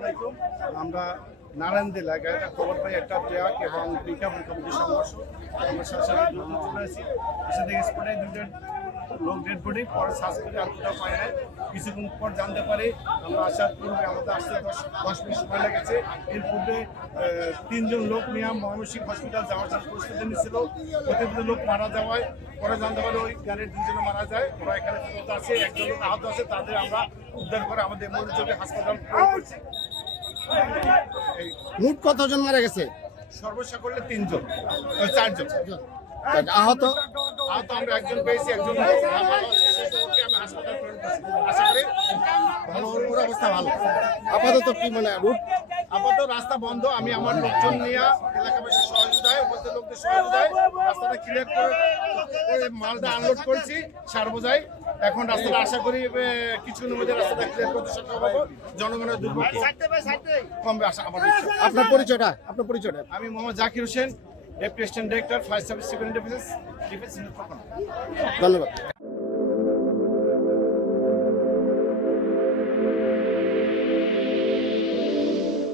আলাইকুম। আমরা নারায়ণদী এলাকায় একটা খবর পাই একটা ট্রাক এবং পিকআপ মুখোমুখি সংঘর্ষ। আমরা সরাসরি চলে আসি, এসে দেখি স্পটে দুটো লোক ডেড বডি, পরে সার্চ করে আর কোথাও পাই না। কিছুক্ষণ পর জানতে পারি আমরা আসার পূর্বে আমাদের আসতে 10 মিনিট সময় লেগেছে। এর পূর্বে 3 জন লোক নিয়ে ময়মনসিংহ হসপিটাল যাওয়ার জন্য প্রস্তুতি নিচ্ছিল। প্রতিটি লোক মারা যাওয়ায় পরে জানতে পারি ওই গাড়ির 2 জন মারা যায়। ওরা এখানে আছে, একজন লোক আহত আছে, তাদের আমরা উদ্ধার করে আমাদের মরিচকে হাসপাতাল করছি। মোট কতজন মারা গেছে? সর্বশেষ করলে 3 জন, 4 জন আহত? আহত আমরা একজন পেয়েছি, একজন আমি হাসপাতাল আশা করি ভালো, ওর অবস্থা ভালো। আপাতত কি মানে রুট? আপাতত রাস্তা বন্ধ। আমি আমার লোকজন নিয়ে এলাকাবাসীর সহযোগিতায়, উপস্থিত লোকদের সহযোগিতায় রাস্তাটা ক্লিয়ার করে মালটা আনলোড করছি সারবোঝাই। এখন রাস্তাটা আশা করি কিছুক্ষণের মধ্যে রাস্তাটা ক্লিয়ার করতে সক্ষম হবো। জনগণের দুর্ভোগ কমবে আশা আমার ইচ্ছা। আপনার পরিচয়টা? আমি Mohammad Zakir Hossain, deputy assistant director fire service secondary defence. ধন্যবাদ।